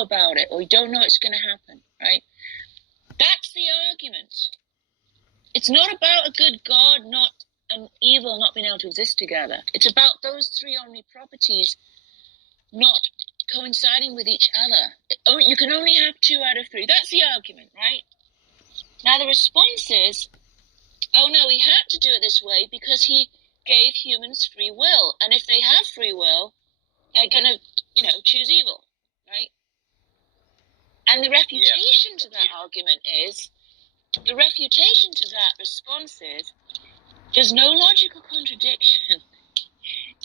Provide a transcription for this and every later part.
about it, or you don't know it's going to happen, right? That's the argument. It's not about a good God, not an evil not being able to exist together. It's about those three omni properties not coinciding with each other. You can only have 2 out of 3. That's the argument, right? Now the response is, oh no, he had to do it this way because he gave humans free will. And if they have free will, they're going to, choose evil, right? And the refutation to that argument is, the refutation to that response is, there's no logical contradiction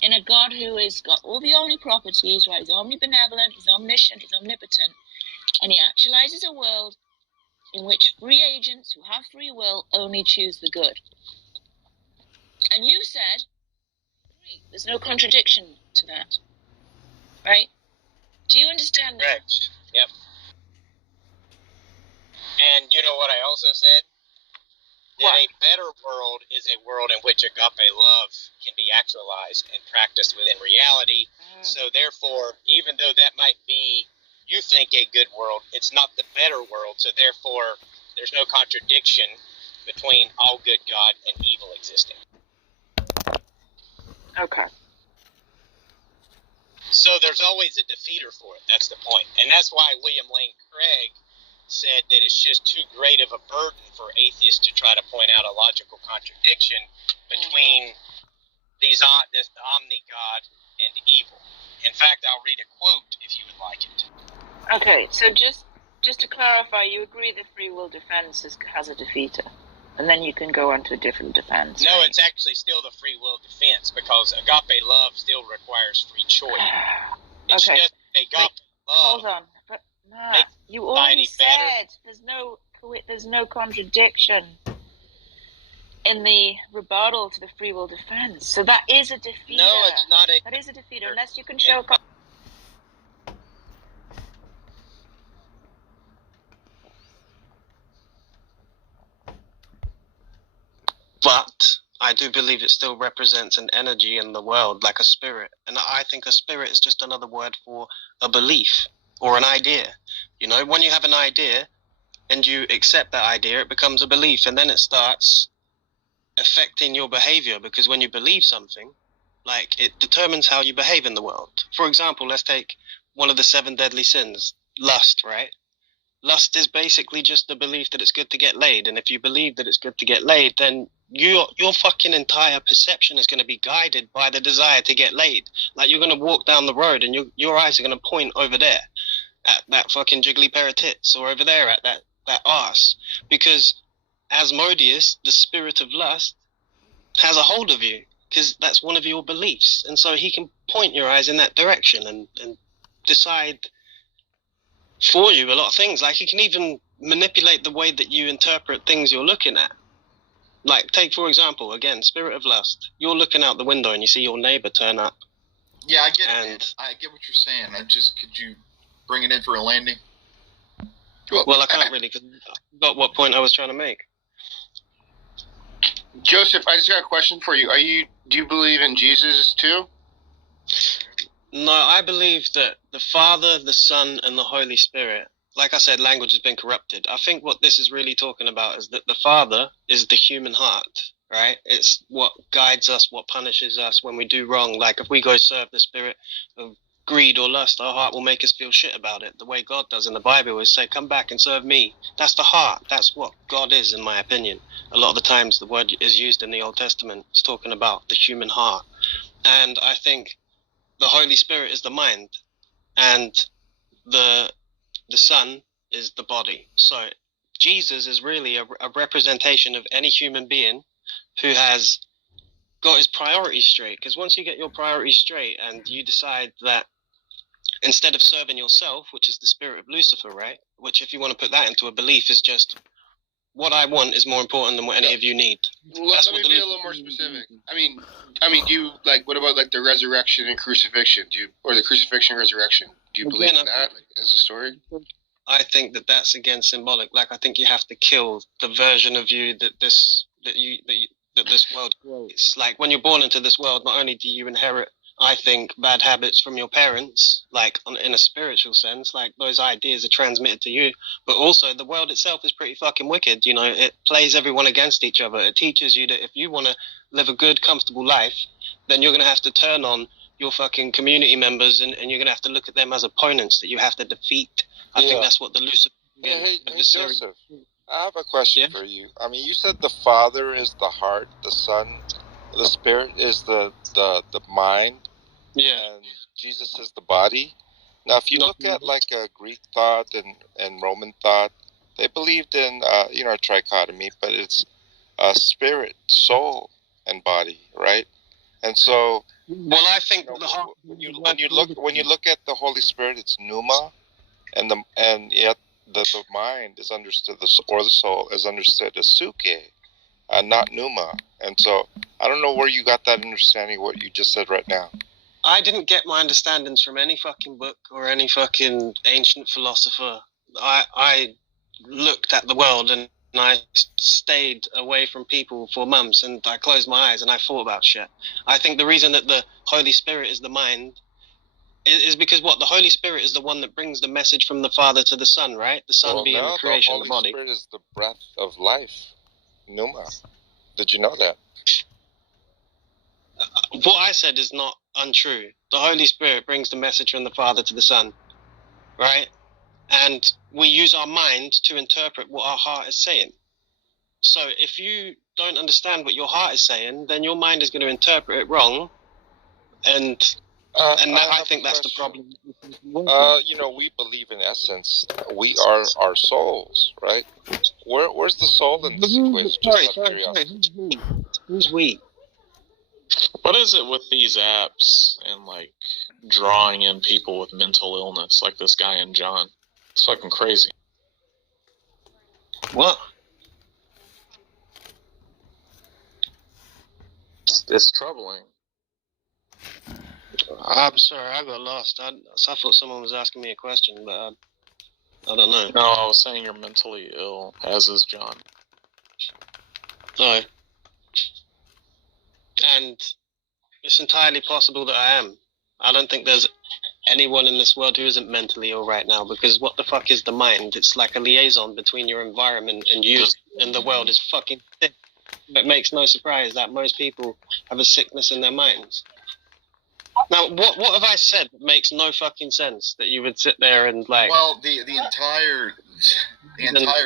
in a God who has got all the omni properties, right? He's omnibenevolent, he's omniscient, he's omnipotent, and he actualizes a world in which free agents who have free will only choose the good. And you said, there's no contradiction to that, right? Do you understand that? Correct. Yep. And you know what I also said? That a better world is a world in which agape love can be actualized and practiced within reality. So therefore, even though that might be, you think, a good world, it's not the better world. So therefore, there's no contradiction between all good God and evil existing. Okay. So there's always a defeater for it. That's the point. And that's why William Lane Craig said that it's just too great of a burden for atheists to try to point out a logical contradiction between this omni-God and evil. In fact, I'll read a quote if you would like it. Okay, so just to clarify, you agree the free will defense has a defeater, and then you can go on to a different defense. No, right? It's actually still the free will defense, because agape love still requires free choice. It's okay. just agape love. Hold on. But Matt, you already said there's no contradiction in the rebuttal to the free will defense. So that is a defeater. No, it's not a... That is a defeater, unless you can show... But I do believe it still represents an energy in the world, like a spirit. And I think a spirit is just another word for a belief or an idea. You know, when you have an idea and you accept that idea, it becomes a belief, and then it starts affecting your behavior, because when you believe something, like, it determines how you behave in the world. For example, let's take one of the 7 deadly sins, lust, right? Lust is basically just the belief that it's good to get laid, and if you believe that it's good to get laid, then your fucking entire perception is going to be guided by the desire to get laid. Like, you're going to walk down the road and your eyes are going to point over there at that fucking jiggly pair of tits, or over there at that arse, because Asmodeus, the spirit of lust, has a hold of you, because that's one of your beliefs, and so he can point your eyes in that direction and decide for you a lot of things. Like, he can even manipulate the way that you interpret things you're looking at. Like, take for example, again, spirit of lust. You're looking out the window and you see your neighbor turn up. Yeah, I get it. I get what you're saying. Could you bring it in for a landing? Well, I can't really, because I forgot what point I was trying to make. Joseph, I just got a question for you. Do you believe in Jesus too? No, I believe that the Father, the Son, and the Holy Spirit, like I said, language has been corrupted. I think what this is really talking about is that the Father is the human heart, right? It's what guides us, what punishes us when we do wrong. Like, if we go serve the spirit of greed or lust, our heart will make us feel shit about it. The way God does in the Bible is say, come back and serve me. That's the heart. That's what God is, in my opinion. A lot of the times the word is used in the Old Testament. It's talking about the human heart. And I think the Holy Spirit is the mind, and the Son is the body. So Jesus is really a representation of any human being who has got his priorities straight. Because once you get your priorities straight and you decide that instead of serving yourself, which is the spirit of Lucifer, right? Which, if you want to put that into a belief, is just what I want is more important than what any of you need. Let me be a little more specific. I mean, do you, like, what about, like, the resurrection and crucifixion? Or the crucifixion and resurrection? Do you believe in that, like, as a story? I think that that's, again, symbolic. Like, I think you have to kill the version of you that this world creates. Like, when you're born into this world, not only do you inherit I think bad habits from your parents, like in a spiritual sense, like those ideas are transmitted to you. But also, the world itself is pretty fucking wicked. You know, it plays everyone against each other. It teaches you that if you want to live a good, comfortable life, then you're going to have to turn on your fucking community members, and you're going to have to look at them as opponents that you have to defeat. I think that's what the Lucifer. Hey, Joseph, I have a question for you. I mean, you said the Father is the heart, the Son, the Spirit is the mind, and Jesus is the body. Now, if you look at like a Greek thought and Roman thought, they believed in trichotomy, but it's spirit, soul, and body, right? And so, well, I think when you look at the Holy Spirit, it's pneuma, and yet the mind is understood, or the soul is understood as suke, not pneuma. And so, I don't know where you got that understanding of what you just said right now. I didn't get my understandings from any fucking book or any fucking ancient philosopher. I looked at the world and I stayed away from people for months, and I closed my eyes and I thought about shit. I think the reason that the Holy Spirit is the mind is because the Holy Spirit is the one that brings the message from the Father to the Son, right? The Son being the creation of the body. The Holy Spirit is the breath of life, pneuma. Did you know that? What I said is not untrue. The Holy Spirit brings the message from the Father to the Son, right? And we use our mind to interpret what our heart is saying. So if you don't understand what your heart is saying, then your mind is going to interpret it wrong. And I think that's the problem. We believe in essence. We are our souls, right? Where's the soul in this equation? Sorry. Who's we? What is it with these apps and like drawing in people with mental illness, like this guy in John? It's fucking crazy. What? It's troubling. I'm sorry, I got lost. I thought someone was asking me a question, but I don't know. No, I was saying you're mentally ill, as is John. No. And it's entirely possible that I am. I don't think there's anyone in this world who isn't mentally ill right now, because what the fuck is the mind? It's like a liaison between your environment and you, and the world is fucking sick. It makes no surprise that most people have a sickness in their minds. Now, what have I said that makes no fucking sense that you would sit there and like... Well, the entire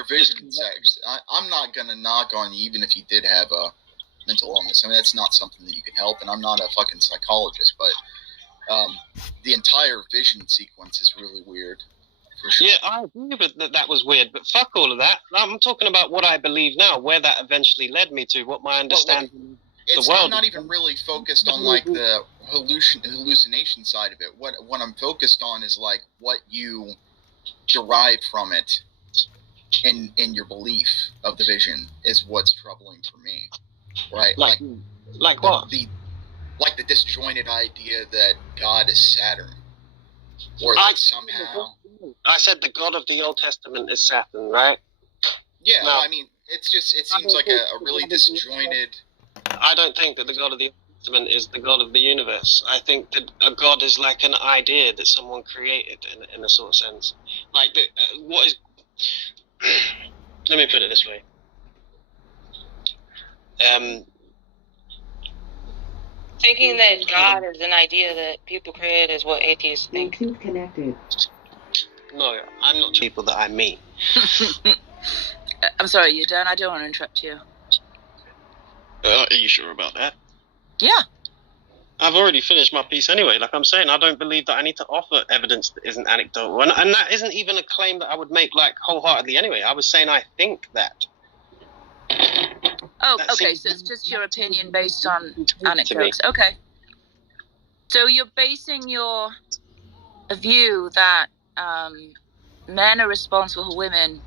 vision sex, I'm not going to knock on you even if you did have a mental illness. I mean, that's not something that you can help, and I'm not a fucking psychologist, but the entire vision sequence is really weird. For sure. Yeah, I agree with that was weird, but fuck all of that. I'm talking about what I believe now, where that eventually led me to, what my understanding of the world. I'm not even really focused on like the hallucination side of it. What I'm focused on is like what you derive from it in your belief of the vision is what's troubling for me. Right? Like what? Like the disjointed idea that God is Saturn. Or that somehow... I said the God of the Old Testament is Saturn, right? Yeah, no, I mean, it seems like a really disjointed... I don't think that the God of the Old Testament is the God of the universe. I think that a God is like an idea that someone created in a sort of sense. Like, what is... Let me put it this way. Thinking that God is an idea that people create is what atheists think. Bluetooth connected. No, I'm not people that I meet. I'm sorry, you're done? I don't want to interrupt you. Are you sure about that? Yeah. I've already finished my piece anyway. Like I'm saying, I don't believe that I need to offer evidence that isn't anecdotal. And that isn't even a claim that I would make like wholeheartedly anyway. I was saying I think that. Oh, okay, so it's just your opinion based on anecdotes. Okay. So you're basing your view that men are responsible for women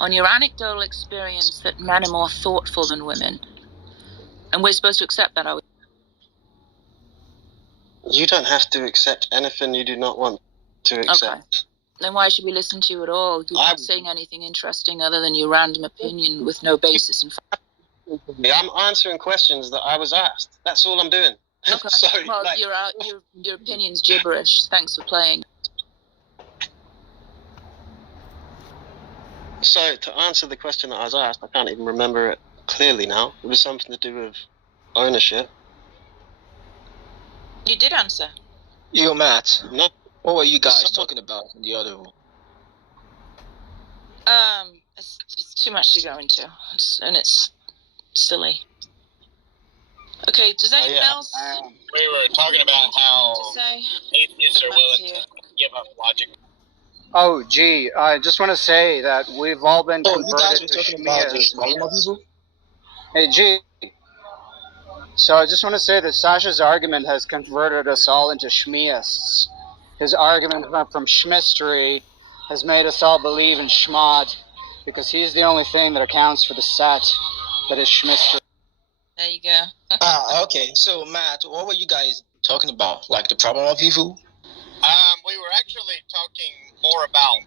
on your anecdotal experience that men are more thoughtful than women. And we're supposed to accept that, are we? You don't have to accept anything you do not want to accept. Okay. Then why should we listen to you at all? You're not saying anything interesting other than your random opinion with no basis in fact. I'm answering questions that I was asked. That's all I'm doing. Okay. So, well, like, your opinion's gibberish. Thanks for playing. so to answer the question that I was asked, I can't even remember it clearly now. It was something to do with ownership. You did answer. You, Matt. No. What were you guys talking about in the other room? It's too much to go into, and it's silly. Okay, does anyone else We were talking about how say? atheists are willing to give up logic. Oh, gee, I just want to say that we've all been Oh, you guys converted were to talking about the Shmias. problem of evil? Hey, gee. So I just want to say that Sasha's argument has converted us all into Shmiists. His argument from Shmistery has made us all believe in Shmad, because he's the only thing that accounts for the set that is Shmistery. There you go. Okay. So, Matt, what were you guys talking about? Like the problem of evil? We were actually talking more about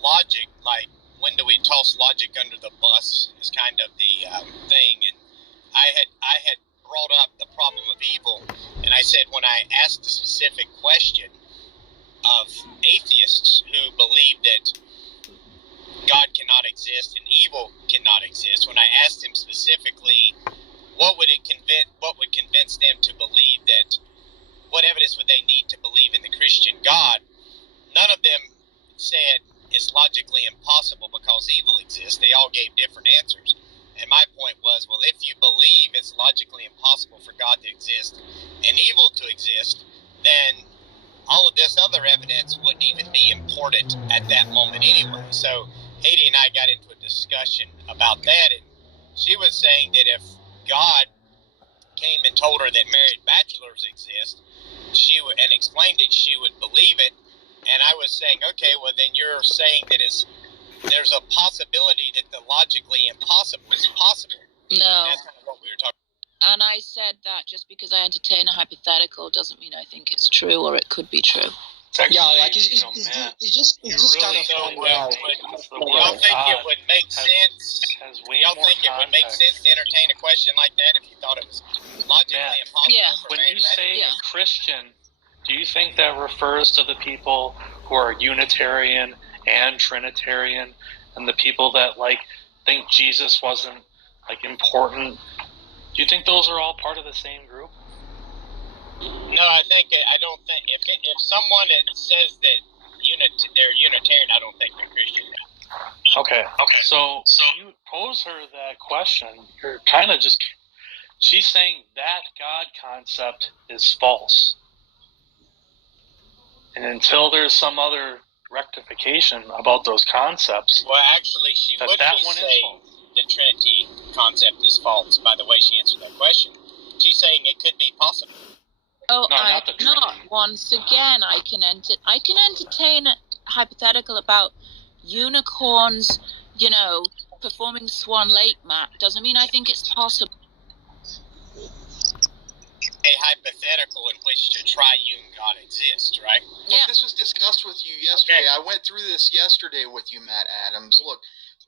logic, like when do we toss logic under the bus is kind of the thing. And I had brought up the problem of evil, and I said when I asked the specific question of atheists who believe that God cannot exist and evil cannot exist, when I asked them specifically what would convince them to believe that, what evidence would they need to believe in the Christian God, none of them said it's logically impossible because evil exists. They all gave different answers. And my point was, well, if you believe it's logically impossible for God to exist and evil to exist, then all of this other evidence wouldn't even be important at that moment anyway. So Haiti and I got into a discussion about that, and she was saying that if God came and told her that married bachelors exist, and explained it, she would believe it. And I was saying, okay, well then you're saying that there's a possibility that the logically impossible is possible. No. And that's kind of what we were talking about. And I said that just because I entertain a hypothetical doesn't mean I think it's true or it could be true. Actually, yeah, like it's just kind of finding out. Y'all think it would make sense? Y'all think it would make sense to entertain a question like that if you thought it was logically impossible? Yeah. For When you say Christian, do you think that refers to the people who are Unitarian and Trinitarian, and the people that think Jesus wasn't important? Do you think those are all part of the same group? No, I don't think if someone says that they're Unitarian, I don't think they're Christian. Okay. So when you pose her that question, you're kind of she's saying that God concept is false. And until there's some other rectification about those concepts, well, actually, she would be saying the Trinity concept is false. By the way, she answered that question. She's saying it could be possible. Oh, no, not the Trinity. Once again, I can entertain a hypothetical about unicorns, performing Swan Lake, Matt. Doesn't mean I think it's possible. A hypothetical in which the triune God exists, right? Yeah. Look, this was discussed with you yesterday. Okay. I went through this yesterday with you, Matt Adams. Look,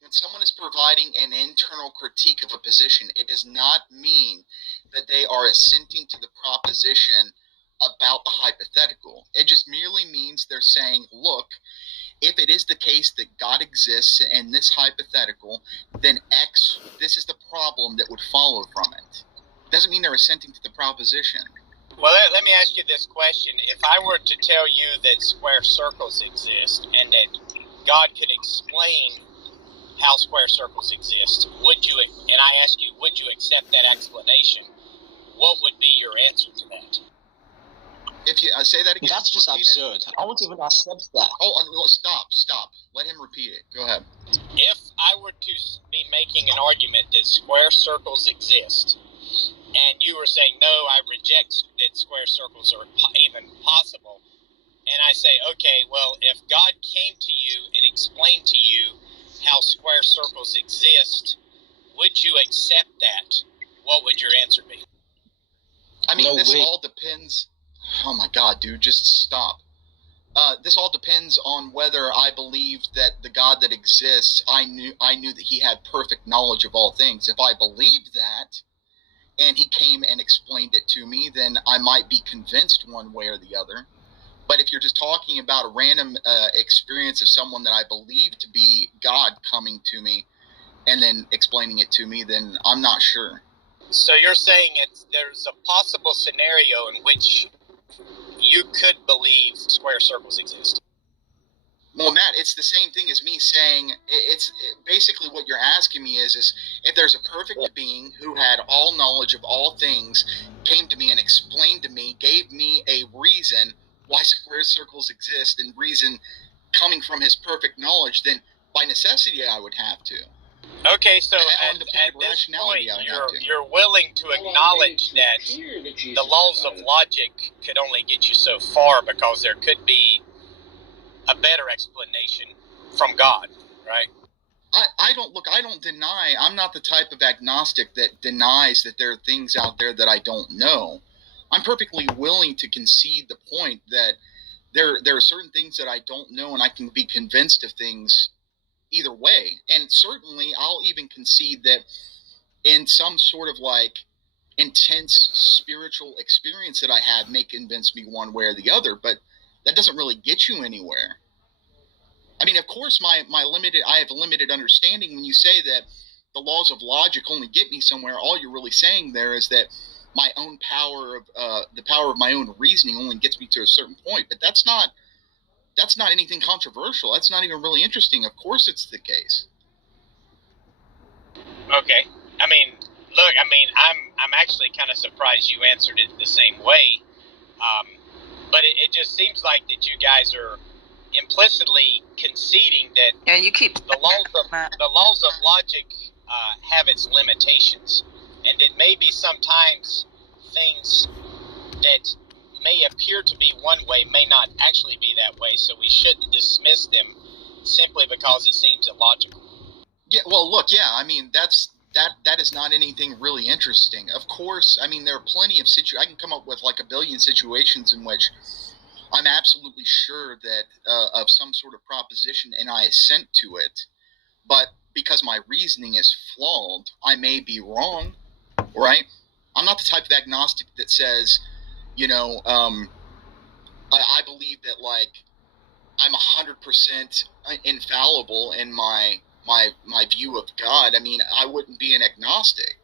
when someone is providing an internal critique of a position, it does not mean that they are assenting to the proposition about the hypothetical. It just merely means they're saying, look, if it is the case that God exists in this hypothetical, then X, this is the problem that would follow from it. Doesn't mean they're assenting to the proposition. Well, let me ask you this question. If I were to tell you that square circles exist and that God could explain how square circles exist, and I ask you, would you accept that explanation? What would be your answer to that? If you say that again, that's just absurd. I won't even accept that. Oh, stop. Let him repeat it. Go ahead. If I were to be making an argument that square circles exist, and you were saying, no, I reject that square circles are even possible, and I say, okay, well, if God came to you and explained to you how square circles exist, would you accept that? What would your answer be? I mean, all depends. Oh my God, dude, just stop. This all depends on whether I believe that the God that exists, I knew that he had perfect knowledge of all things. If I believed that, and he came and explained it to me, then I might be convinced one way or the other. But if you're just talking about a random experience of someone that I believe to be God coming to me and then explaining it to me, then I'm not sure. So you're saying there's a possible scenario in which you could believe square circles exist? Well, Matt, it's the same thing as me saying, basically what you're asking me is if there's a perfect being who had all knowledge of all things, came to me and explained to me, gave me a reason why square circles exist and reason coming from his perfect knowledge, then by necessity I would have to. Okay, so at this point, you're willing to acknowledge that the laws of logic could only get you so far because there could be a better explanation from God, right? I don't deny, I'm not the type of agnostic that denies that there are things out there that I don't know. I'm perfectly willing to concede the point that there are certain things that I don't know, and I can be convinced of things either way. And certainly I'll even concede that in some sort of like intense spiritual experience that I have may convince me one way or the other, but that doesn't really get you anywhere. I mean, of course, I have a limited understanding. When you say that the laws of logic only get me somewhere, all you're really saying there is that my own power of the power of my own reasoning only gets me to a certain point. But that's not anything controversial. That's not even really interesting. Of course, it's the case. Okay. I mean, look. I mean, I'm actually kind of surprised you answered it the same way. But it just seems like that you guys are implicitly conceding that you keep the laws of logic have its limitations, and that maybe sometimes things that may appear to be one way may not actually be that way, so we shouldn't dismiss them simply because it seems illogical. Yeah, well, look, I mean, that is not anything really interesting. Of course, I mean, there are plenty of I can come up with like a billion situations in which I'm absolutely sure that of some sort of proposition and I assent to it, but because my reasoning is flawed, I may be wrong, right? I'm not the type of agnostic that says, I believe that like I'm 100% infallible in my view of God. I mean, I wouldn't be an agnostic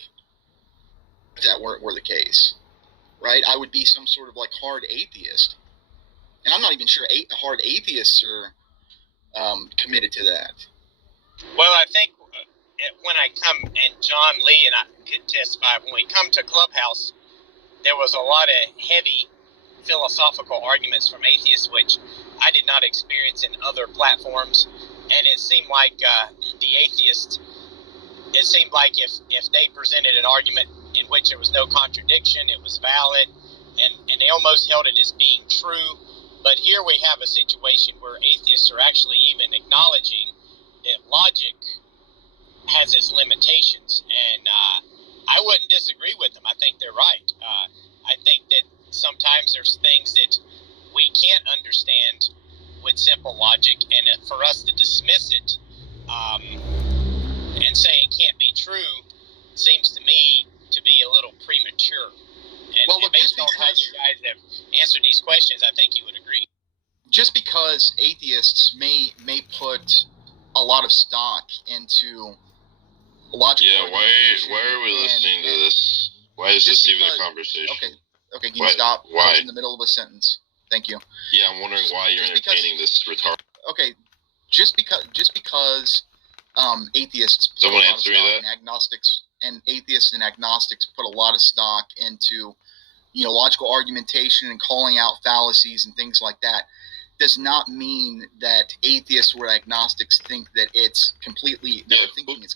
if that were the case, right? I would be some sort of like hard atheist. And I'm not even sure hard atheists are committed to that. Well, I think when I come, and John Lee and I could testify, when we come to Clubhouse, there was a lot of heavy philosophical arguments from atheists, which I did not experience in other platforms. And it seemed like the atheists, it seemed like if they presented an argument in which there was no contradiction, it was valid, and they almost held it as being true. But here we have a situation where atheists are actually even acknowledging that logic has its limitations. And I wouldn't disagree with them. I think they're right. I think that sometimes there's things that we can't understand with simple logic, and for us to dismiss it and say it can't be true seems to me to be a little premature. And based on how you guys have answered these questions, I think you would agree. Just because atheists may put a lot of stock into logical. Yeah, why are we listening to this? Why is this even a conversation? Okay, can you stop? Why? I was in the middle of a sentence. Thank you. Yeah, I'm wondering why you're entertaining this retard. Okay, just because atheists put Someone a lot of answer me stock that? in agnostics, and atheists and agnostics put a lot of stock into logical argumentation and calling out fallacies and things like that, does not mean that atheists or agnostics think that it's completely.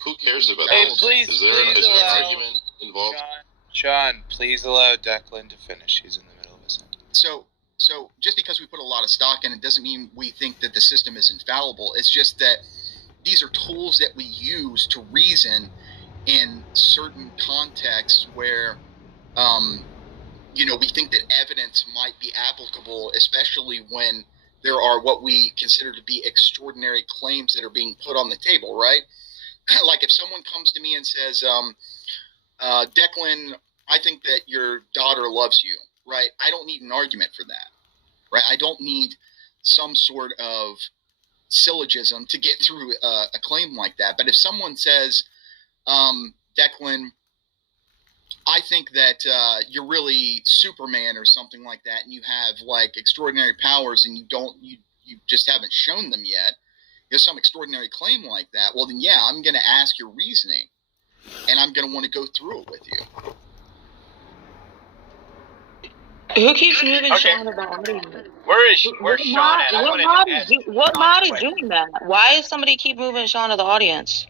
Who cares about Hey, that? please, is there an allow argument involved? John, please allow Declan to finish. He's in the middle of a sentence. So just because we put a lot of stock in it doesn't mean we think that the system is infallible. It's just that these are tools that we use to reason in certain contexts where, we think that evidence might be applicable, especially when there are what we consider to be extraordinary claims that are being put on the table, right? Like if someone comes to me and says, Declan, I think that your daughter loves you, right? I don't need an argument for that, right? I don't need some sort of syllogism to get through a claim like that. But if someone says, Declan, I think that you're really Superman or something like that, and you have like extraordinary powers, and you just haven't shown them yet. There's some extraordinary claim like that. Well, then yeah, I'm going to ask your reasoning, and I'm going to want to go through it with you. Who keeps moving Sean about audience? Where's Sean at? What mod is doing that? Why does somebody keep moving Sean to the audience?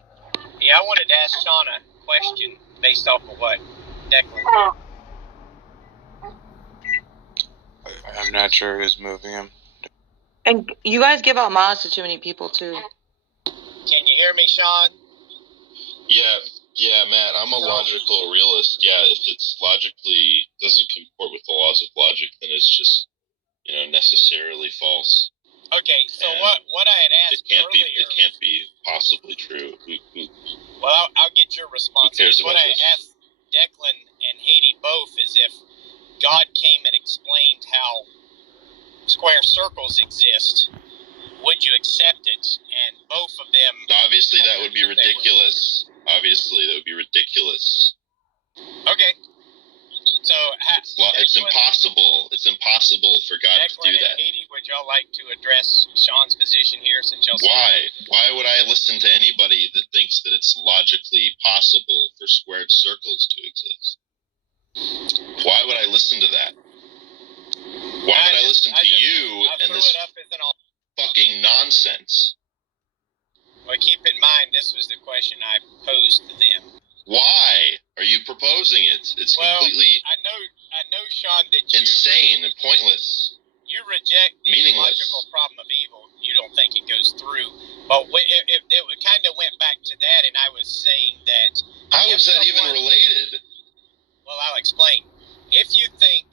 Yeah, I wanted to ask Sean a question based off of what Declan did. I'm not sure who's moving him. And you guys give out mods to too many people, too. Can you hear me, Sean? Yeah, Matt, I'm a logical realist. Yeah, if it's logically doesn't comport with the laws of logic, then it's just, necessarily false. Okay, so what I had asked earlier... It can't be possibly true. Well, I'll get your response. Who cares about what I this? asked Declan and Haiti both is if God came and explained how square circles exist, would you accept it? And both of them... Obviously, that would be ridiculous. Okay. So... It's impossible. It's impossible for God to do that. And Haiti, would y'all like to address Sean's position here since y'all... Why would I listen to anybody that thinks that it's logically possible for squared circles to exist? Why would I listen to that? Why would I listen to you and this fucking nonsense? Well, keep in mind, this was the question I posed to them. Why are you proposing it? It's completely I know, Sean, that you... insane and pointless. You reject the meaningless logical problem of evil. You don't think it goes through. But it kind of went back to that, and I was saying that... How is that even related? Well, I'll explain. If you think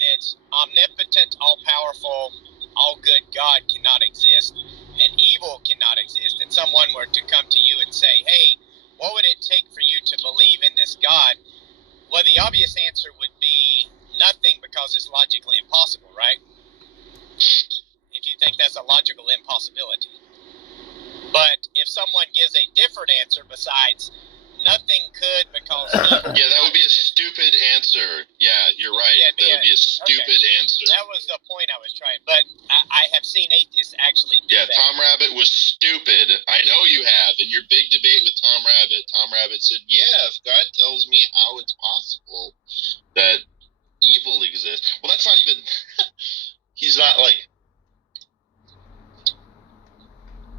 that omnipotent, all-powerful, all-good God cannot exist, and evil cannot exist, and someone were to come to you and say, hey, what would it take for you to believe in this God? Well, the obvious answer would be nothing, because it's logically impossible, right? If you think that's a logical impossibility. But if someone gives a different answer besides nothing could because... Yeah, that would be a stupid answer. Yeah, you're right. That would be a stupid answer. That was the point I was trying. But I have seen atheists actually do that. Tom Rabbit was stupid. I know you have. In your big debate with Tom Rabbit said, yeah, if God tells me how it's possible that evil exists. Well, that's not even... He's not,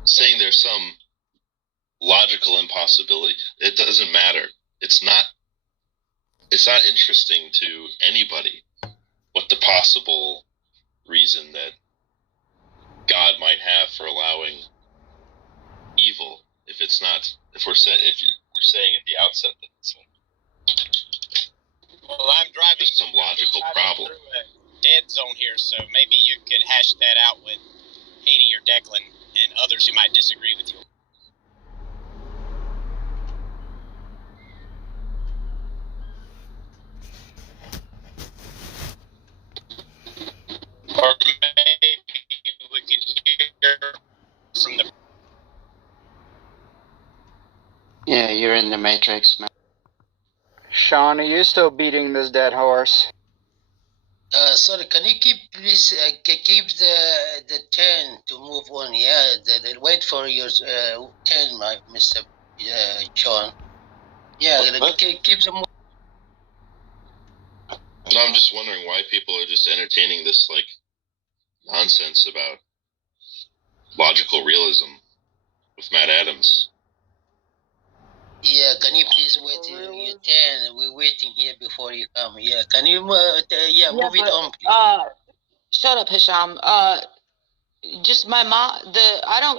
saying there's some logical impossibility. It doesn't matter. It's not interesting to anybody what the possible reason that God might have for allowing evil. If we're saying at the outset that it's I'm driving some logical problem. Through a dead zone here, so maybe you could hash that out with Haiti or Declan and others who might disagree with you. Or maybe we could hear from the... Yeah, you're in the Matrix, man. Sean, are you still beating this dead horse? Sorry, can you please keep the turn to move on? Yeah, wait for your turn, Mr. Sean. Yeah, keep the. No, I'm just wondering why people are just entertaining this nonsense about logical realism with Matt Adams. Yeah, can you please wait your turn? We're waiting here before you come. Yeah, can you move it on, please? Shut up, Hisham. Just my mod.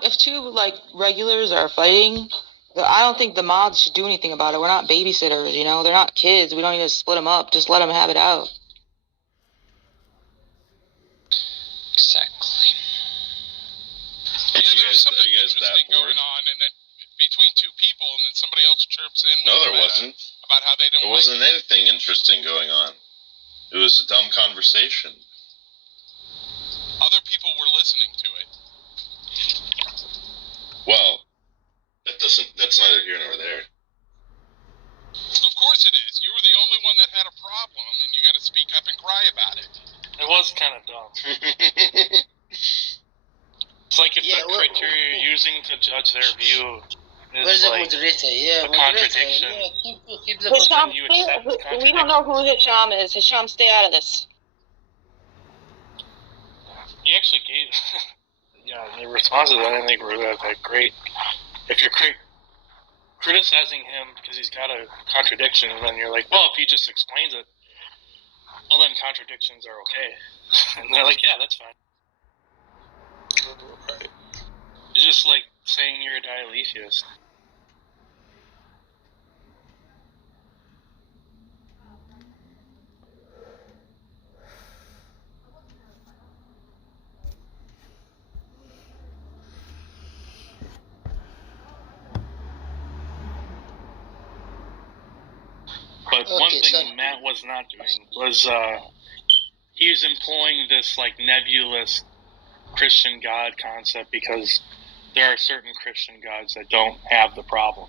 If two regulars are fighting, I don't think the mods should do anything about it. We're not babysitters, They're not kids. We don't need to split them up. Just let them have it out. Exactly. Yeah, there's something interesting going on, and then between two people, and then somebody else chirps in. No, there wasn't. about how they don't. There wasn't anything interesting going on. It was a dumb conversation. Other people were listening to it. Well, that's neither here nor there. Of course it is. You were the only one that had a problem, and you got to speak up and cry about it. It was kind of dumb. It's like if the criteria you're using to judge their view is Where's the like moderator? Yeah, a contradiction. Yeah, keep the Hisham, You accept the we don't know who Hisham is. Hisham, stay out of this. He actually gave, yeah, the responses I didn't think were that great. If you're criticizing him because he's got a contradiction, and then you're like, well, if he just explains it, well, then contradictions are okay. And they're like, yeah, that's fine. Right. It's just like saying you're a dialetheist. But one thing Matt was not doing was he was employing this like nebulous Christian God concept because there are certain Christian gods that don't have the problem.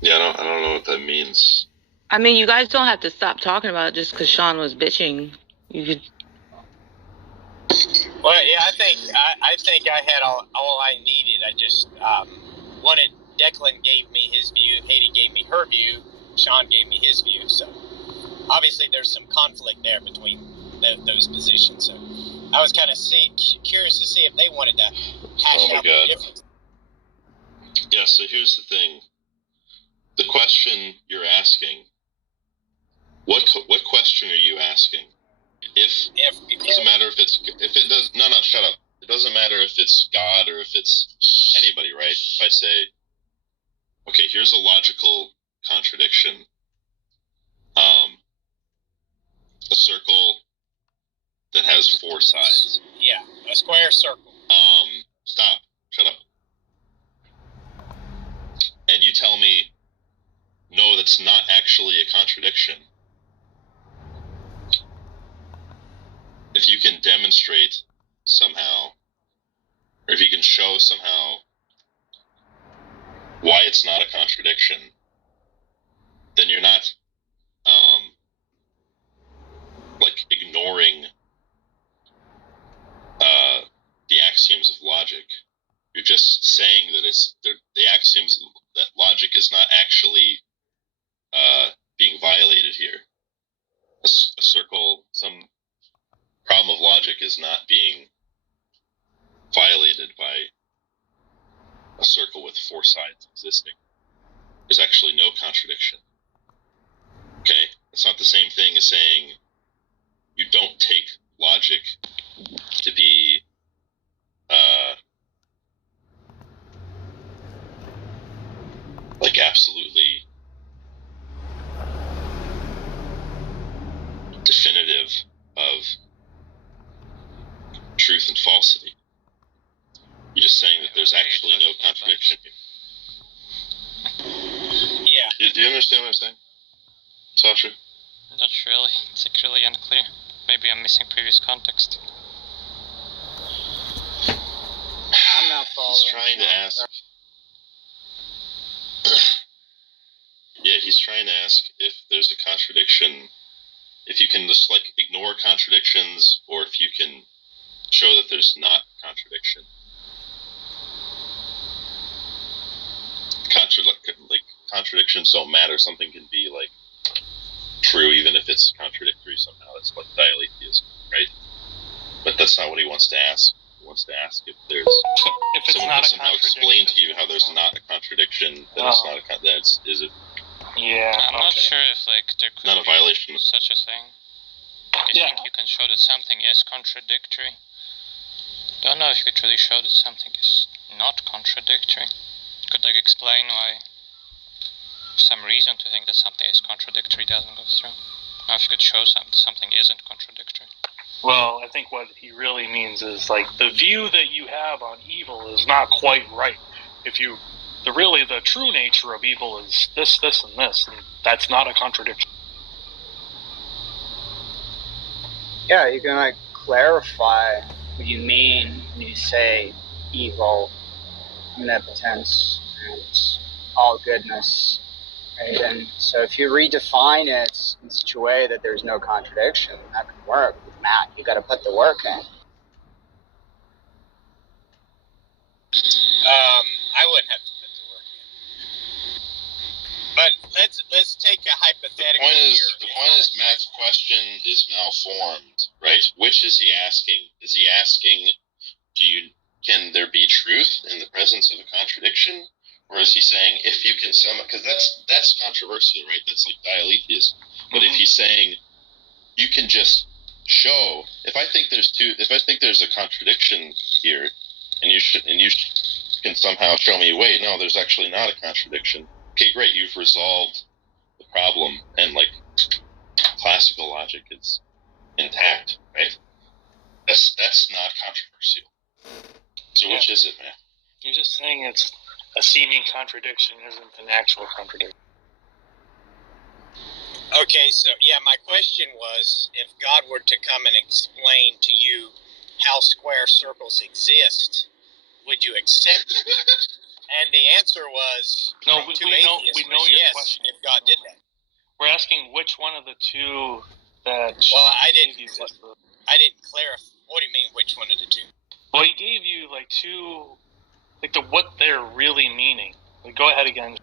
Yeah, I don't know what that means. I mean, you guys don't have to stop talking about it just because Sean was bitching. You could. Well, yeah, I think I had all I needed. I just wanted. Declan gave me his view, Haiti gave me her view, Sean gave me his view. So obviously there's some conflict there between those positions. So I was kind of curious to see if they wanted to hash out the difference. Yeah. So here's the thing. The question you're asking. What question are you asking? It doesn't matter if it does. No, shut up. It doesn't matter if it's God or if it's anybody, right? If I say, okay, here's a logical contradiction. A circle that has 4 sides. Yeah, a square circle. Stop. Shut up. And you tell me, no, that's not actually a contradiction. If you can demonstrate somehow, or if you can show somehow why it's not a contradiction, then you're not like ignoring the axioms of logic. You're just saying that the axioms that logic is not actually being violated here. A circle, some problem of logic is not being violated by a circle with 4 sides existing. There's actually no contradiction. Okay? It's not the same thing as saying you don't take logic to be like absolutely definitive of truth and falsity. You're just saying that there's actually no contradiction here. Yeah. Do you understand what I'm saying, Sasha? Not really. It's like really unclear. Maybe I'm missing previous context. I'm not following. He's trying to ask. Yeah, he's trying to ask if there's a contradiction. If you can just like ignore contradictions, or if you can show that there's not contradiction. Contradictions don't matter. Something can be like true even if it's contradictory somehow. That's like dialetheism, right? But that's not what he wants to ask. He wants to ask if there's if it's someone not can somehow explain to you how there's not a contradiction. Then it's not a is it? Yeah, I'm not sure if like there could not a violation be such a thing. You think you can show that something is contradictory? Don't know if you could really show that something is not contradictory. could like explain why some reason to think that something is contradictory doesn't go through. Or if you could show something isn't contradictory. Well, I think what he really means is like the view that you have on evil is not quite right. If you, the true nature of evil is this, and this, and that's not a contradiction. Yeah, you can like clarify what you mean when you say evil, omnipotence, and all goodness. Right? And so if you redefine it in such a way that there's no contradiction, that can work. Matt, you got to put the work in. I wouldn't have to put the work in. But let's take a hypothetical. The point is Matt's question is malformed, right? Which is he asking? Is he asking, can there be truth in the presence of a contradiction? Or is he saying, if you can because that's controversial, right? That's like dialetheism. But if he's saying, you can just show, if I think there's a contradiction here, and you can somehow show me, wait, no, there's actually not a contradiction. Okay, great, you've resolved the problem, and like classical logic is intact, right? That's not controversial. So which is it, man? You're just saying it's a seeming contradiction isn't an actual contradiction. Okay, so yeah, my question was, if God were to come and explain to you how square circles exist, would you accept it? And the answer was no. We know your yes, question. If God did that, we're asking which one of the two that. Well, I didn't clarify. What do you mean, which one of the two? Well, he gave you like two, like what they're really meaning. Like, go ahead again.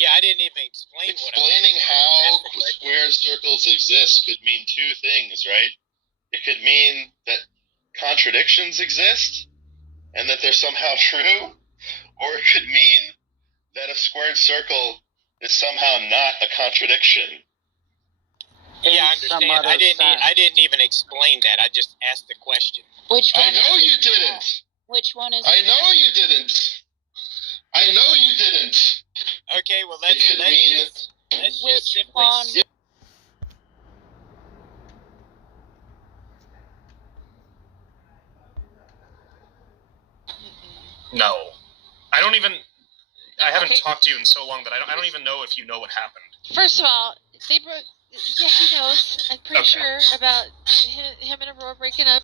Yeah, I didn't even explain Explaining how square circles exist could mean two things, right? It could mean that contradictions exist and that they're somehow true, or it could mean that a squared circle is somehow not a contradiction. Yeah, I understand. I didn't even explain that. I just asked the question. Which one? I know you didn't. Which one is? I know you didn't. I know you didn't. Okay, well let's just simply. No, I don't even. I haven't talked to you in so long that I don't even know if you know what happened. First of all, they broke. Yes, he knows. I'm pretty sure about him and Aurora breaking up.